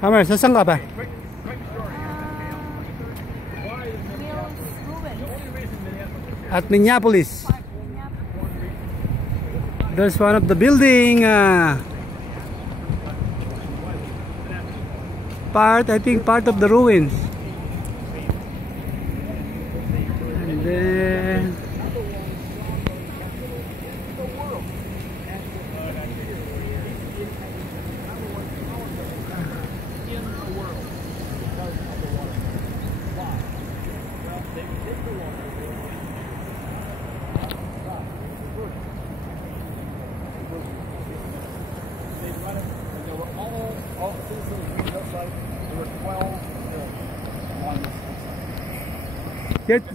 Hammer, saan ka ba? At Mineapolis. There's one of the building I think part of the ruins. And then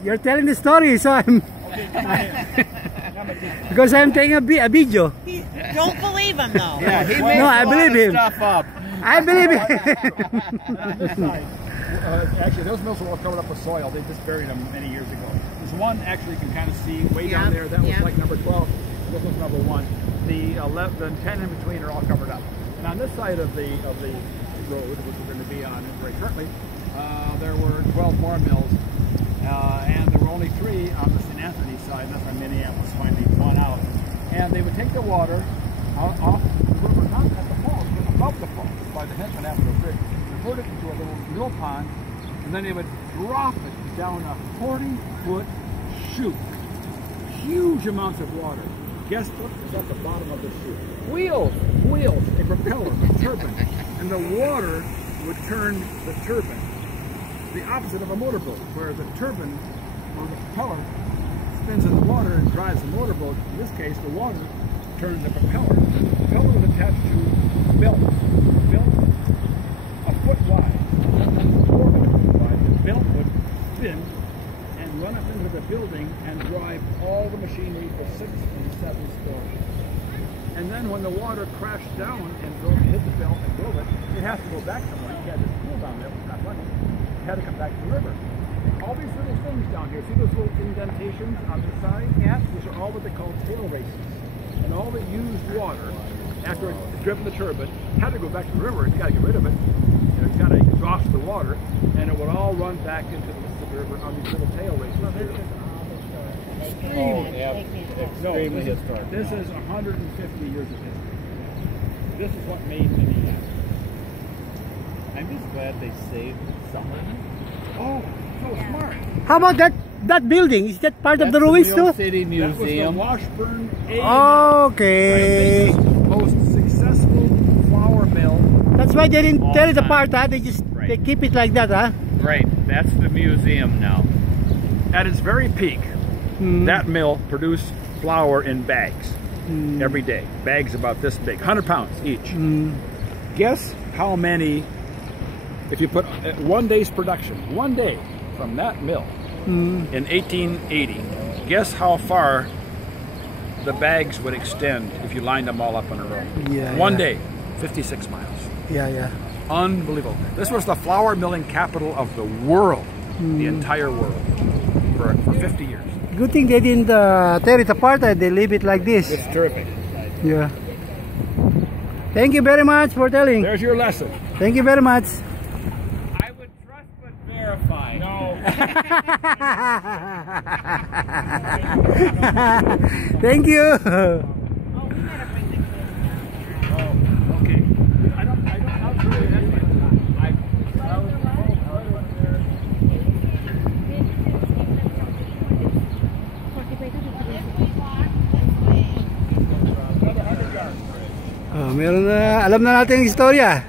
you're telling the story, so I'm because I'm taking a video. Don't believe him though. Yeah, he made I believe him. Stuff up. I believe him. Actually, those mills were all covered up with soil. They just buried them many years ago. There's one actually you can kind of see way down there. That was like number 12. This was number 1. The 11 and 10 in between are all covered up. And on this side of the road, which we're going to be on very shortly, there were 12 more mills. And there were only 3 on the St. Anthony side. That's why Minneapolis finally won out. And they would take the water off the river, not at the falls, but above the falls by the Mineapolis Bridge. Divert it into a little mill pond, and then they would drop it down a 40-foot chute. Huge amounts of water. Guess what is at the bottom of the chute? Wheels, a propeller, a turbine. And the water would turn the turbine. The opposite of a motorboat, where the turbine or the propeller spins in the water and drives the motorboat. In this case, the water turns the propeller. The propeller was attached to belts. Belts a foot wide, 4 feet wide. The belt would spin and run up into the building and drive all the machinery for 6 and 7 stories. And then when the water crashed down and hit the belt and drove it, it has to go back somewhere. You had this pool down there, it's not running. Had to come back to the river. All these little things down here, see those little indentations on the side? Yeah. These are all what they call tail races. And all the used water, after it's driven the turbine, had to go back to the river, and you got to get rid of it. You got to exhaust the water, and it would all run back into the Mississippi River on these little tail races. Extremely historic. This is 150 years of history. This is what made Minneapolis. I'm just glad they saved something. Oh, so smart. How about that building? Is that part of the ruins too? City Museum. That was the Washburn A. Okay. Right, most successful flour mill. That's why they didn't tear it apart, huh? They just they keep it like that, huh? Right. That's the museum now. At its very peak, that mill produced flour in bags every day. Bags about this big, 100 pounds each. Guess how many, if you put 1 day's production, 1 day from that mill in 1880, guess how far the bags would extend if you lined them all up on a row? Yeah. One day, 56 miles. Yeah. Unbelievable. This was the flour milling capital of the world, the entire world, for 50 years. Good thing they didn't tear it apart. They leave it like this. It's terrific. Yeah. Thank you very much for telling. There's your lesson. Thank you very much. I would trust but verify. No. Thank you. Okay. I'll tell you that. Meron na, alam na natin ang istorya.